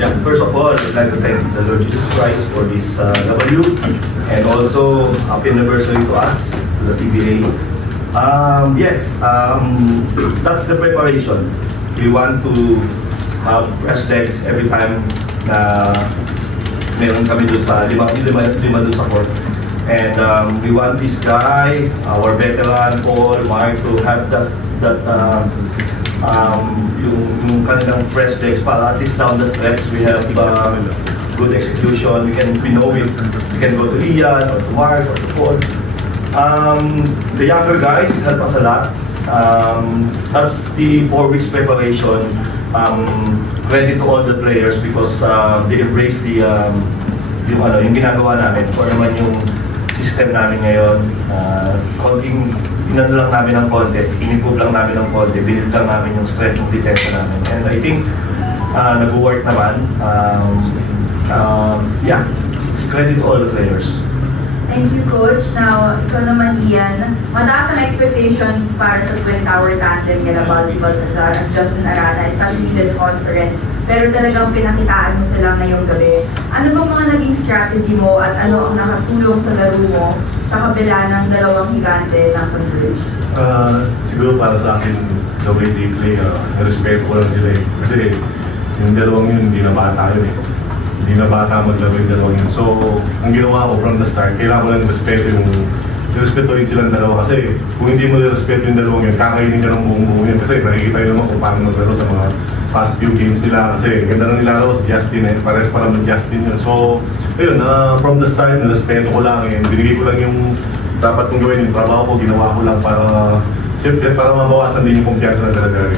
Yeah, first of all, I'd like to thank the Lord Jesus Christ for this W, and also happy anniversary to us, to the PBA. Yes, that's the preparation. We want to have fresh legs every time na meron kami dun sa lima dun sa court. And we want this guy, our veteran, Paul, Mark, to have yung kanilang fresh legs para at least down the stretch we have good execution. We know it. We can go to Ian or to Mark or to Paul. The younger guys help us a lot. That's the 4 weeks preparation. Credit to all the players because they embrace yung ginagawa namin. Kung naman yung system namin ngayon, konting inano lang namin ng konti, in-improve lang namin ng konti, build lang namin yung strength ng detention namin. And I think nag-work naman. Yeah, it's credit to all the players. Thank you, Coach. Now, ikaw naman, Ian. Mataas ang expectations para sa Twin Tower tandem nila Baldy Baltazar at Justin Arana, especially this conference. Pero talagang pinakitaan mo sila ngayong gabi. Ano bang mga naging strategy mo at ano ang nakatulong sa laro mo sa kabila ng dalawang higante ng Converge? Siguro para sa akin, the way they play, respeto ko lang sila eh. Kasi yung dalawang yun, hindi na bata yun eh. Hindi na bata maglaro yung dalawang yun. So, ang ginawa ko from the start, kailangan ko lang respetuhin silang dalawa kasi kung hindi mo respeto yung dalawang yun, kakainin ka ng buong yun. Kasi nakikita nyo naman kung paano maglaro sa mga past few games nila. Kasi ganda na nilaro si Justin eh, pares para mag-Justin yun. So, ayun, from the start, respeto ko lang eh. Binigay ko lang yung dapat kong gawin yung trabaho ko, ginawa ko lang para siyempre para mabawasan din yung kumpiyansa na talaga.